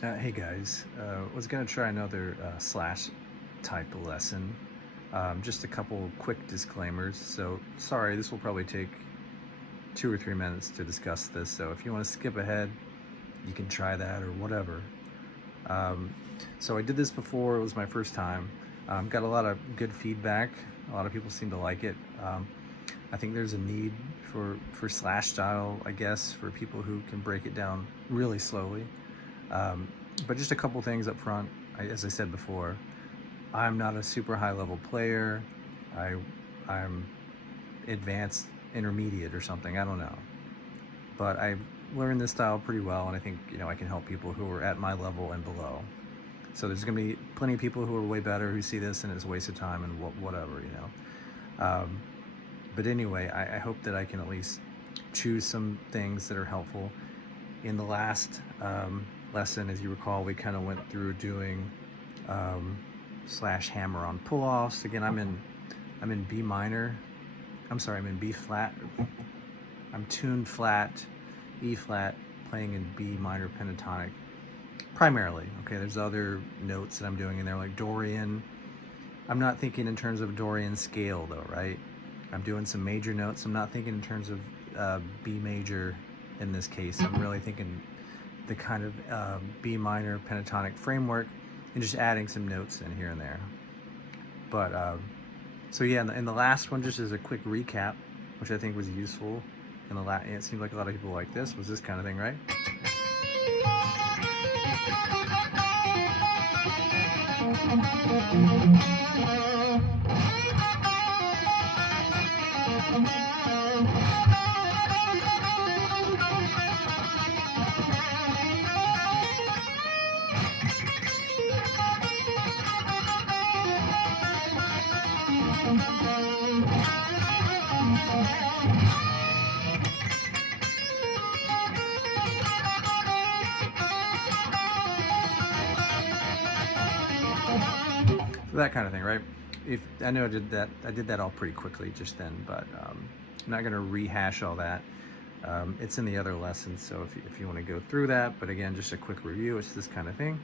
Hey guys, was gonna try another slash type lesson. Just a couple quick disclaimers. So sorry, this will probably take 2 or 3 minutes to discuss this. So if you want to skip ahead, you can try that or whatever. Um, so I did this before; it was my first time. Got a lot of good feedback. A lot of people seem to like it. I think there's a need for slash style, I guess, for people who can break it down really slowly. Um, but just a couple things up front. As I said before, I'm not a super high level player. I, I'm advanced intermediate or something. I don't know. But I learned this style pretty well, and I think I can help people who are at my level and below. So there's going to be plenty of people who are way better who see this and it's a waste of time and whatever. But anyway, I hope that I can at least choose some things that are helpful. In the last lesson, as you recall, we kind of went through doing slash hammer on pull-offs. Again, I'm in B minor. I'm sorry, I'm in B flat. I'm tuned flat, E flat, playing in B minor pentatonic primarily. Okay, there's other notes that I'm doing in there like Dorian. I'm not thinking in terms of Dorian scale though, right? I'm doing some major notes. I'm not thinking in terms of B major in this case. I'm really thinking the kind of B minor pentatonic framework and just adding some notes in here and there. But so yeah, in the last one, just as a quick recap, which I think was useful, it seemed like a lot of people like this, was this kind of thing, right? So that kind of thing, right? If I know I did that all pretty quickly just then, but I'm not going to rehash all that. It's in the other lessons, so if you want to go through that, but again, just a quick review, it's this kind of thing.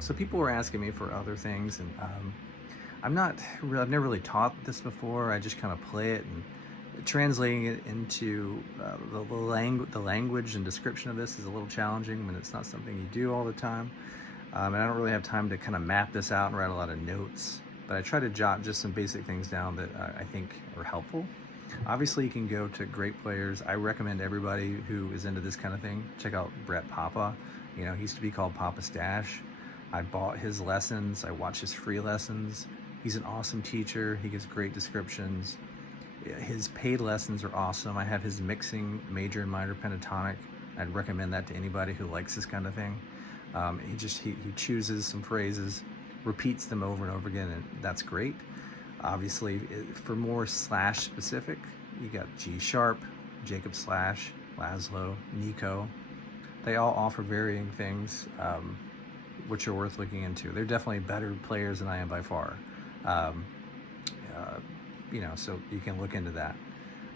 So people were asking me for other things, and I've never really taught this before. I just kind of play it, and translating it into the language and description of this is a little challenging when it's not something you do all the time. And I don't really have time to kind of map this out and write a lot of notes, but I try to jot just some basic things down that I think are helpful. Obviously, you can go to great players. I recommend everybody who is into this kind of thing, check out Brett Papa. He used to be called Papa Stash. I bought his lessons. I watch his free lessons. He's an awesome teacher. He gives great descriptions. His paid lessons are awesome. I have his mixing major and minor pentatonic. I'd recommend that to anybody who likes this kind of thing. He chooses some phrases, repeats them over and over again, and that's great. Obviously, for more slash specific, you got G sharp, Jacob Slash, Laszlo, Nico. They all offer varying things, which are worth looking into. They're definitely better players than I am by far. So you can look into that.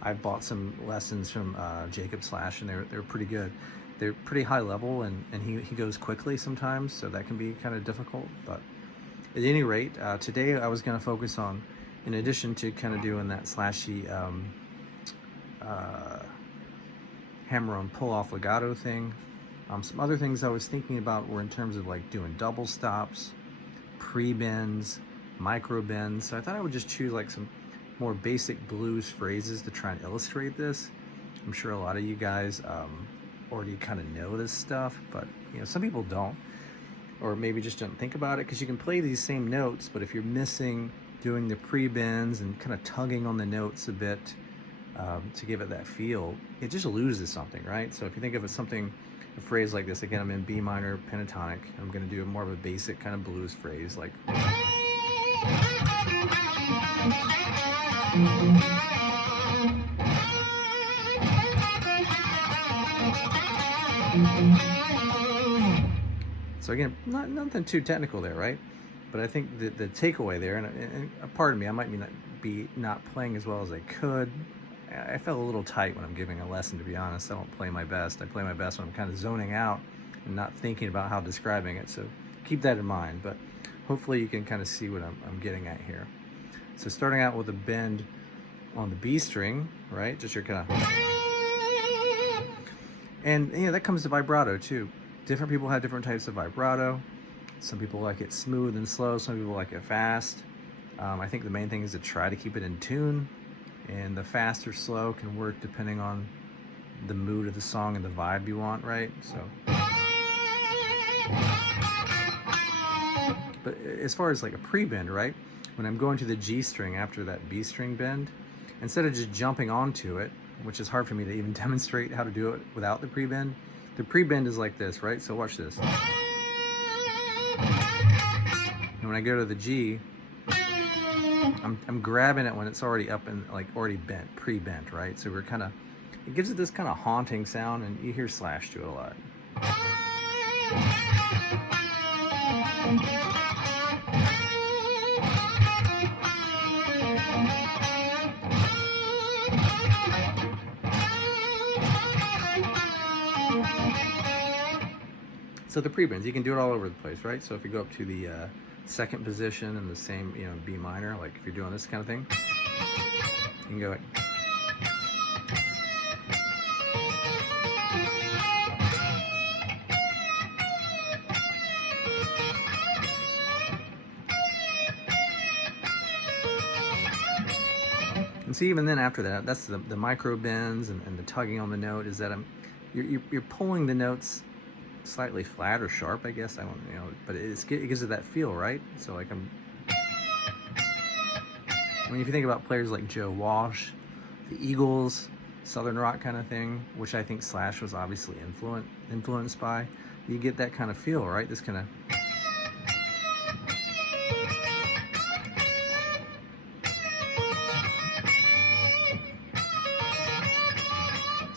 I've bought some lessons from Jacob Slash, and they're pretty good. They're pretty high level, and he goes quickly sometimes, so that can be kind of difficult. But at any rate, today I was going to focus on, in addition to kind of doing that slashy hammer on pull-off legato thing, some other things I was thinking about were in terms of like doing double stops, pre-bends, micro bends. So I thought I would just choose like some more basic blues phrases to try and illustrate this. I'm sure a lot of you guys already kind of know this stuff, but some people don't, or maybe just don't think about it, because you can play these same notes, but if you're missing doing the pre-bends and kind of tugging on the notes a bit to give it that feel, it just loses something, right? So if you think of a phrase like this, again, I'm in B minor pentatonic. I'm going to do more of a basic kind of blues phrase like. So again, nothing too technical there, right? But I think the takeaway there, and pardon me, I might be not playing as well as I could. I felt a little tight when I'm giving a lesson, to be honest. I don't play my best. I play my best when I'm kind of zoning out and not thinking about how describing it. So keep that in mind. But hopefully you can kind of see what I'm getting at here. So starting out with a bend on the B string, right? Just your kind of, and that comes to vibrato too. Different people have different types of vibrato. Some people like it smooth and slow. Some people like it fast. I think the main thing is to try to keep it in tune, and the fast or slow can work depending on the mood of the song and the vibe you want, right? So, but as far as like a pre-bend, right? When I'm going to the G string after that B string bend, instead of just jumping onto it, which is hard for me to even demonstrate how to do it without the pre-bend, the pre-bend is like this, right? So watch this. And when I go to the G, I'm grabbing it when it's already up and like already bent, pre-bent, right? So we're kind of, it gives it this kind of haunting sound, and you hear Slash do it a lot. So the pre-bends, you can do it all over the place, right? So if you go up to the second position in the same, B minor, like if you're doing this kind of thing, you can go like, and see, even then after that, that's the micro bends and the tugging on the note, is that you're pulling the notes slightly flat or sharp, I guess. I don't, but it gives it that feel, right? So like I mean, if you think about players like Joe Walsh, the Eagles, Southern rock kind of thing, which I think Slash was obviously influenced by, you get that kind of feel, right? This kind of,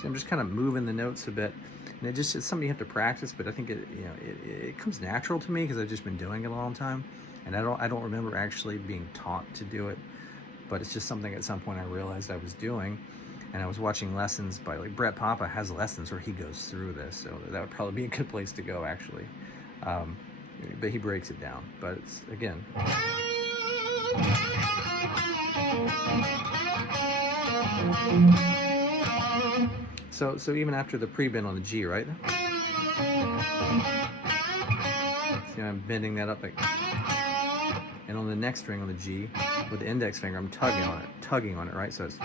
so I'm just kind of moving the notes a bit. And it's something you have to practice, but I think it comes natural to me because I've just been doing it a long time, and I don't remember actually being taught to do it, but it's just something at some point I realized I was doing, and I was watching lessons by, like, Brett Papa has lessons where he goes through this, so that would probably be a good place to go actually, but he breaks it down. But it's, again, So even after the pre-bend on the G, right? See, I'm bending that up, like, and on the next string on the G, with the index finger, I'm tugging on it, right? So it's,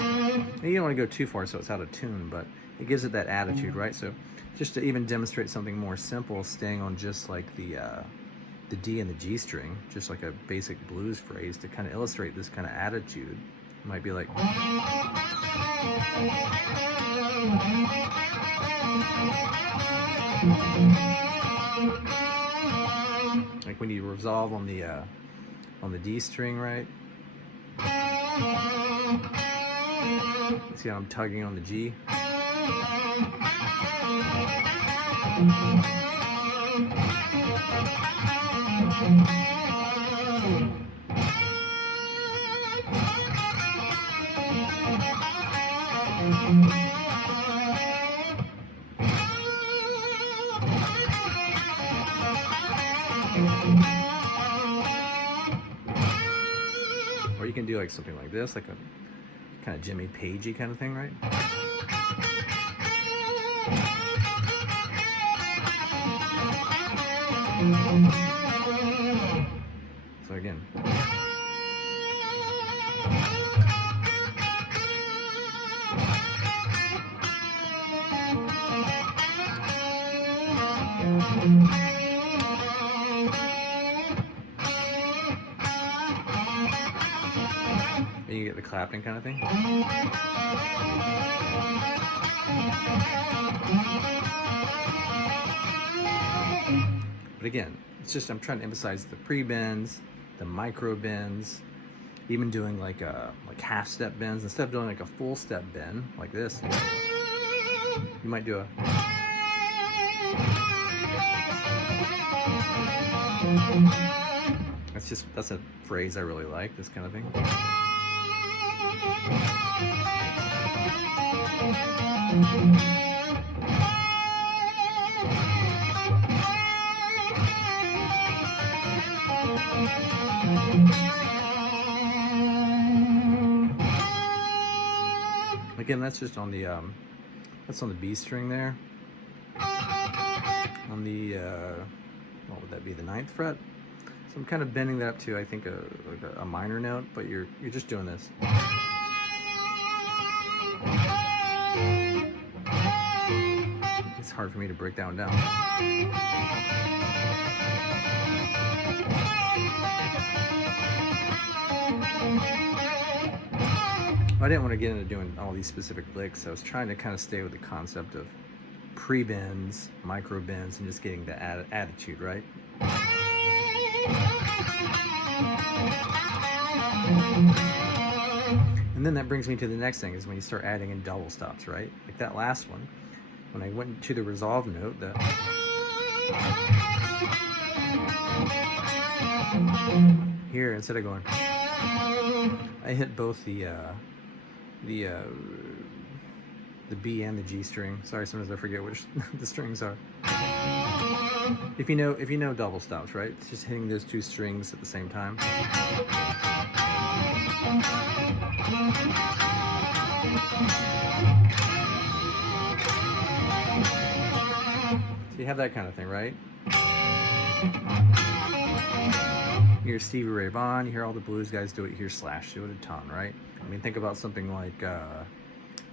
and you don't want to go too far so it's out of tune, but it gives it that attitude, right? So just to even demonstrate something more simple, staying on just like the D and the G string, just like a basic blues phrase, to kind of illustrate this kind of attitude. It might be like, when you resolve on the D string, right? See how I'm tugging on the G? Or you can do like something like this, like a kind of Jimmy Pagey kind of thing, right? So again. And you get the clapping kind of thing. But again, it's just, I'm trying to emphasize the pre-bends, the micro bends, even doing like half step bends instead of doing like a full step bend like this. You might do a... That's a phrase I really like, this kind of thing. Again, that's just on the B string there. On the what would that be, the 9th fret? So I'm kind of bending that up to, I think, like a minor note, but you're just doing this. It's hard for me to break that one down. I didn't want to get into doing all these specific licks. I was trying to kind of stay with the concept of pre-bends, micro bends, and just getting the attitude, right? And then that brings me to the next thing, is when you start adding in double stops, right? Like that last one, when I went to the resolve note, here, instead of going, I hit both the B and the G string. Sorry, sometimes I forget which the strings are. If you know double stops, right? It's just hitting those two strings at the same time. So you have that kind of thing, right? You hear Stevie Ray Vaughan, you hear all the blues guys do it, you hear Slash do it a ton, right? I mean, think about something like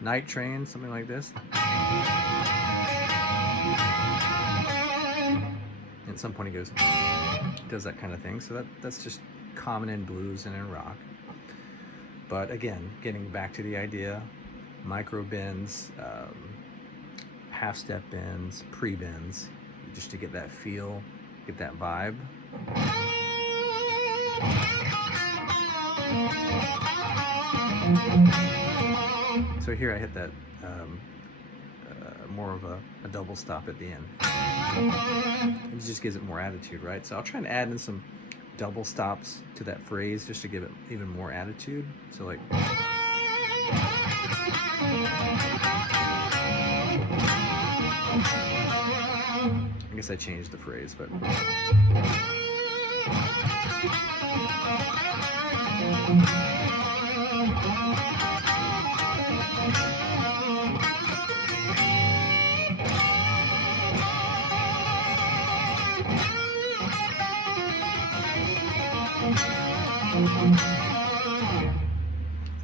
Night Train, something like this. At some point he does that kind of thing. So that's just common in blues and in rock. But again, getting back to the idea, micro bends, half step bends, pre-bends, just to get that feel, get that vibe. So here I hit that more of a double stop at the end. It just gives it more attitude, right? So I'll try and add in some double stops to that phrase just to give it even more attitude. So like, I guess I changed the phrase, but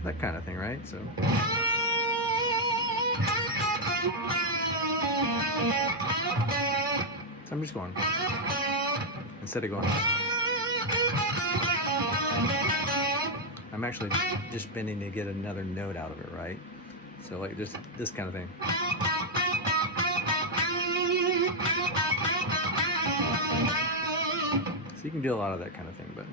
that kind of thing, right? So I'm just going, instead of going, I'm actually just bending to get another note out of it, right? So like just this kind of thing. So you can do a lot of that kind of thing, but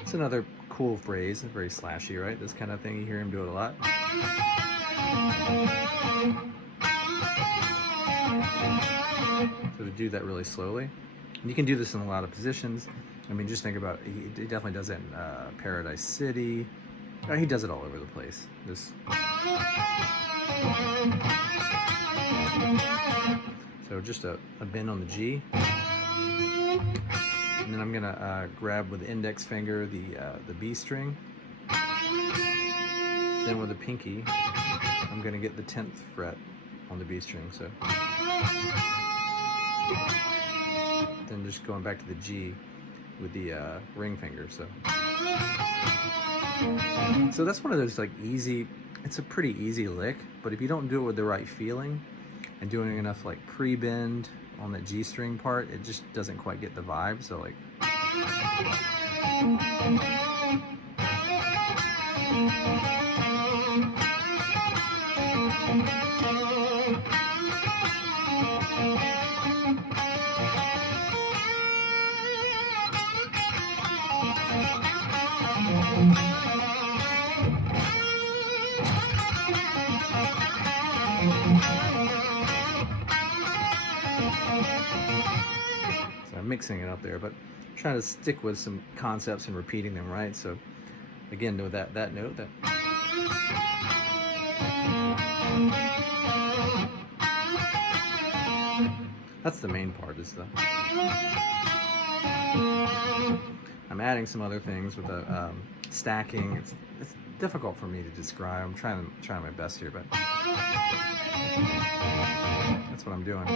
it's another cool phrase, very slashy, right? This kind of thing, you hear him do it a lot. So to do that really slowly, and you can do this in a lot of positions. I mean, just think about it. He definitely does it in Paradise City. He does it all over the place. This. So just a bend on the G. And then I'm gonna grab with the index finger the B string. Then with the pinky, I'm gonna get the 10th fret on the B string. So then just going back to the G with the ring finger. So that's one of those like easy. It's a pretty easy lick, but if you don't do it with the right feeling and doing enough like pre-bend on that G string part, it just doesn't quite get the vibe. So like, So I'm mixing it up there, but trying to stick with some concepts and repeating them, right? So again, with that note, that that's the main part, is the I'm adding some other things with the stacking. It's difficult for me to describe. I'm trying my best here, but that's what I'm doing.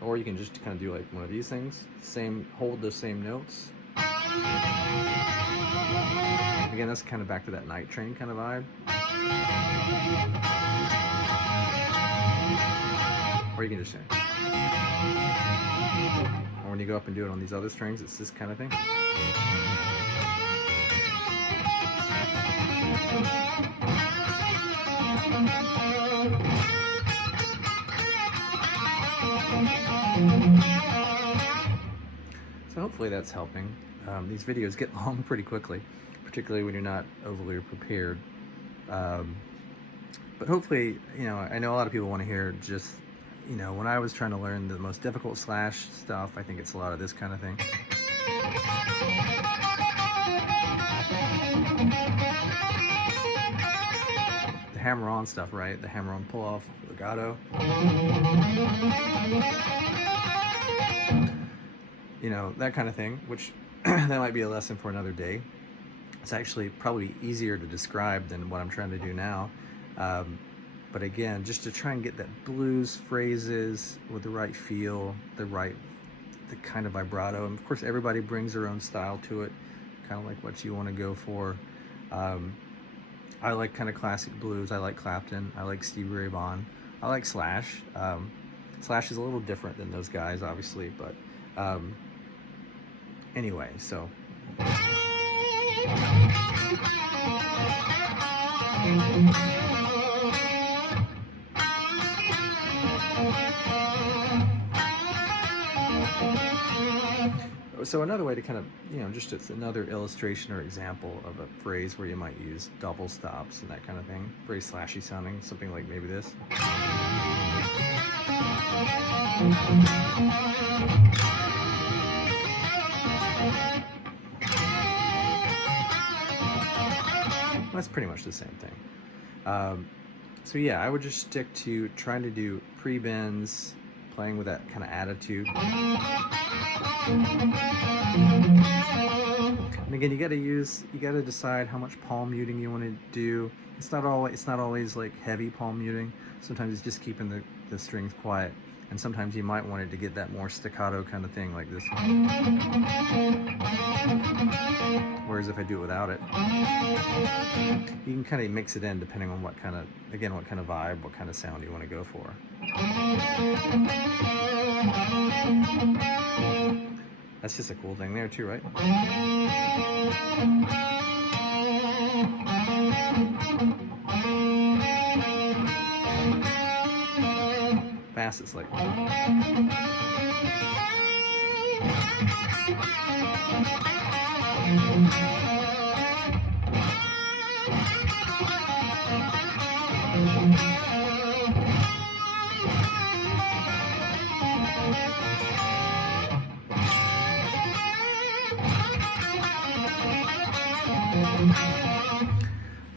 Or you can just kind of do like one of these things. Hold the same notes. Again, that's kind of back to that Night Train kind of vibe. Or you can just say. Or when you go up and do it on these other strings, it's this kind of thing. So hopefully that's helping. These videos get long pretty quickly, particularly when you're not overly prepared. But hopefully, I know a lot of people want to hear just, when I was trying to learn the most difficult slash stuff, I think it's a lot of this kind of thing. The hammer-on stuff, right? The hammer-on pull-off, legato. That kind of thing, which that might be a lesson for another day. It's actually probably easier to describe than what I'm trying to do now. But again, just to try and get that blues phrases with the right feel, the kind of vibrato. And of course, everybody brings their own style to it, kind of like what you want to go for. I like kind of classic blues. I like Clapton. I like Stevie Ray Vaughan. I like Slash. Slash is a little different than those guys, obviously, but anyway, so. So another way to kind of, just it's another illustration or example of a phrase where you might use double stops and that kind of thing. Very slashy sounding, something like maybe this. That's pretty much the same thing. So yeah, I would just stick to trying to do pre-bends, playing with that kind of attitude. And again, you got to decide how much palm muting you want to do. It's not always like heavy palm muting. Sometimes it's just keeping the strings quiet. And sometimes you might want it to get that more staccato kind of thing like this. Whereas if I do it without it, you can kind of mix it in depending on what kind of vibe, what kind of sound you want to go for. That's just a cool thing there too, right? Bass is like.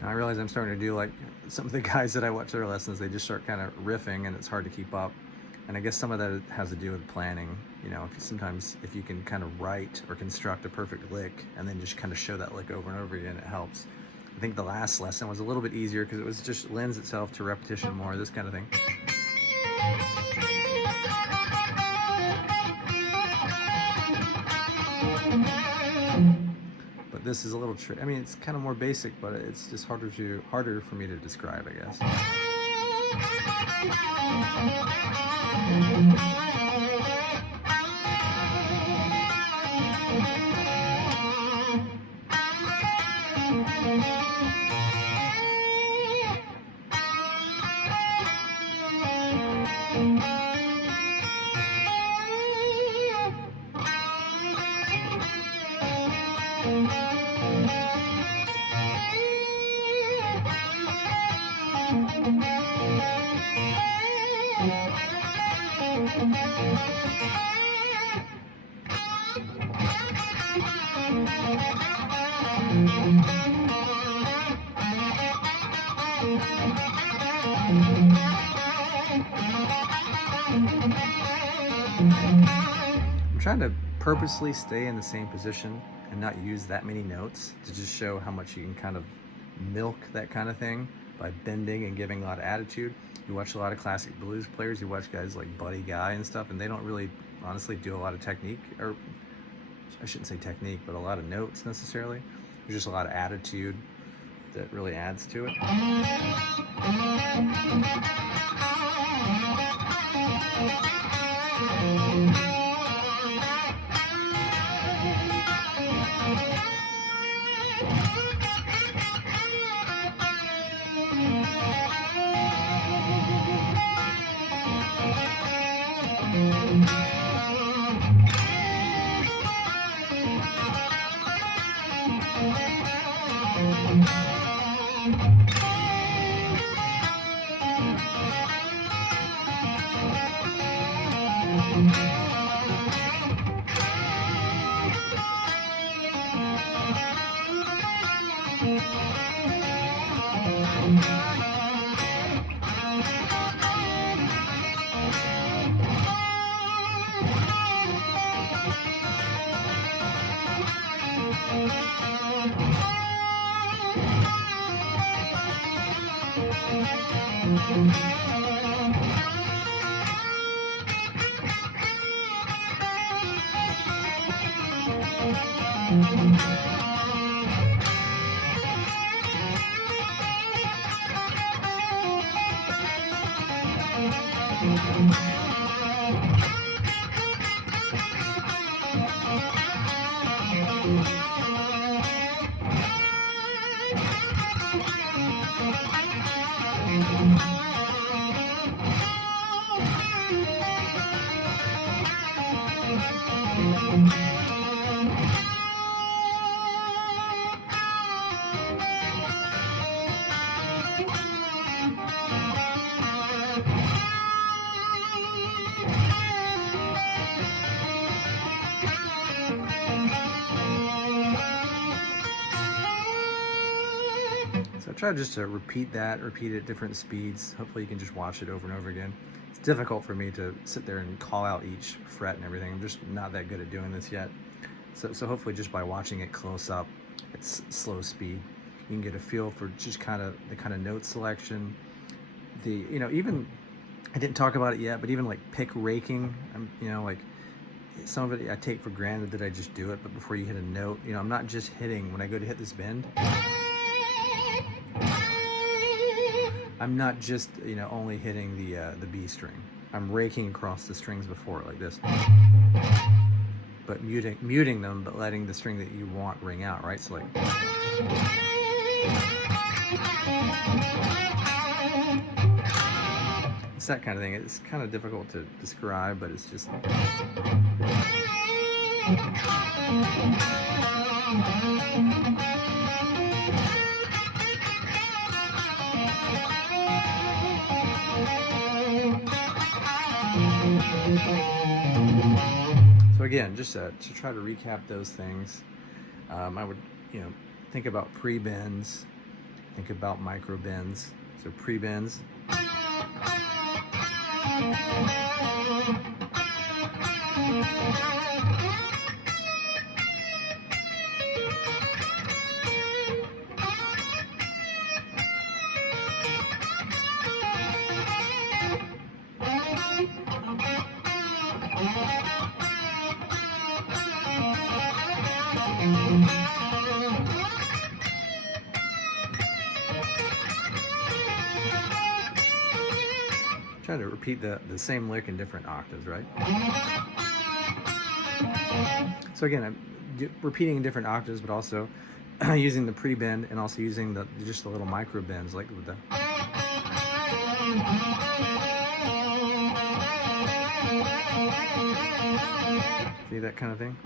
Now I realize I'm starting to do like some of the guys that I watch their lessons, they just start kind of riffing and it's hard to keep up. And I guess some of that has to do with planning. Sometimes if you can kind of write or construct a perfect lick and then just kind of show that lick over and over again, it helps. I think the last lesson was a little bit easier because it was just lends itself to repetition more, this kind of thing. But this is a little tricky. I mean, it's kind of more basic, but it's just harder for me to describe, I guess. I'm trying to purposely stay in the same position and not use that many notes to just show how much you can kind of milk that kind of thing by bending and giving a lot of attitude. You watch a lot of classic blues players, you watch guys like Buddy Guy and stuff, and they don't really honestly do a lot of technique, or I shouldn't say technique, but a lot of notes necessarily. There's just a lot of attitude that really adds to it. So I try just to repeat it at different speeds. Hopefully you can just watch it over and over again. It's difficult for me to sit there and call out each fret and everything. I'm just not that good at doing this yet. So hopefully just by watching it close up at slow speed, you can get a feel for just kind of the kind of note selection. Even, I didn't talk about it yet, but even like pick raking, like some of it I take for granted that I just do it, but before you hit a note, I'm not just hitting, when I go to hit this bend, I'm not just, only hitting the B string. I'm raking across the strings before it like this. But muting them, but letting the string that you want ring out, right? So like, it's that kind of thing. It's kind of difficult to describe, but it's just. So again, just to try to recap those things, I would, think about pre-bends, think about micro bends. So pre-bends. Trying to repeat the same lick in different octaves, right? So again, I'm repeating in different octaves, but also using the pre-bend and also using just the little micro bends, like with the. See that kind of thing?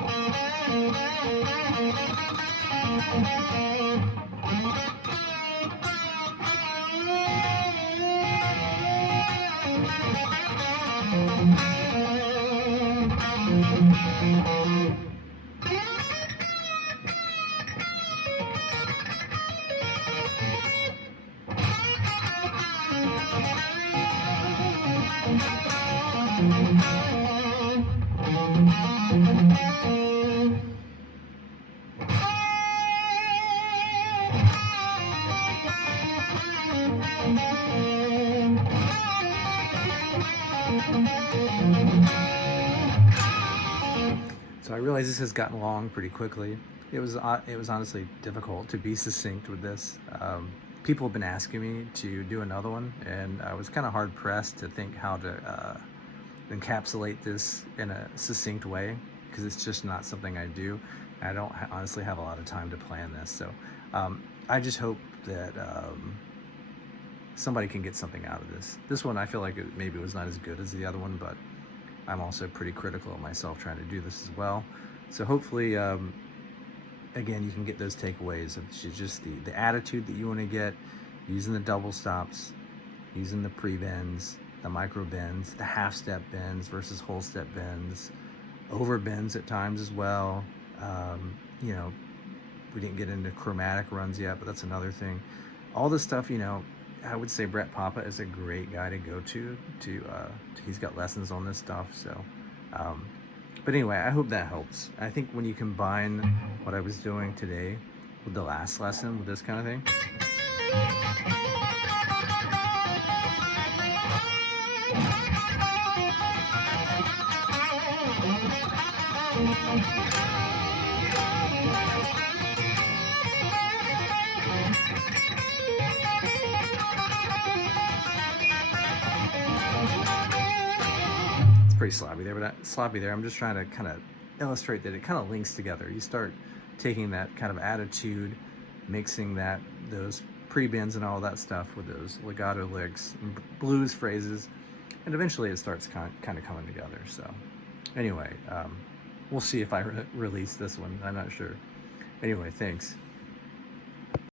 So I realize this has gotten long pretty quickly. It was honestly difficult to be succinct with this. People have been asking me to do another one, and I was kind of hard pressed to think how to encapsulate this in a succinct way, because it's just not something I do. I don't honestly have a lot of time to plan this, so I just hope that somebody can get something out of this. This one, I feel like maybe it was not as good as the other one, but I'm also pretty critical of myself trying to do this as well. So hopefully, again, you can get those takeaways of just the attitude that you want to get, using the double stops, using the pre-bends, the micro bends, the half step bends versus whole step bends, over bends at times as well. You know, we didn't get into chromatic runs yet, but that's another thing. All this stuff, you know, I would say Brett Papa is a great guy to go to he's got lessons on this stuff. So, but anyway, I hope that helps. I think when you combine what I was doing today with the last lesson with this kind of thing, it's pretty sloppy there, but sloppy there. I'm just trying to kind of illustrate that it kind of links together. You start taking that kind of attitude, mixing those pre-bends and all that stuff with those legato licks, and blues phrases, and eventually it starts kind of coming together. So anyway, we'll see if I release this one. I'm not sure. Anyway, thanks.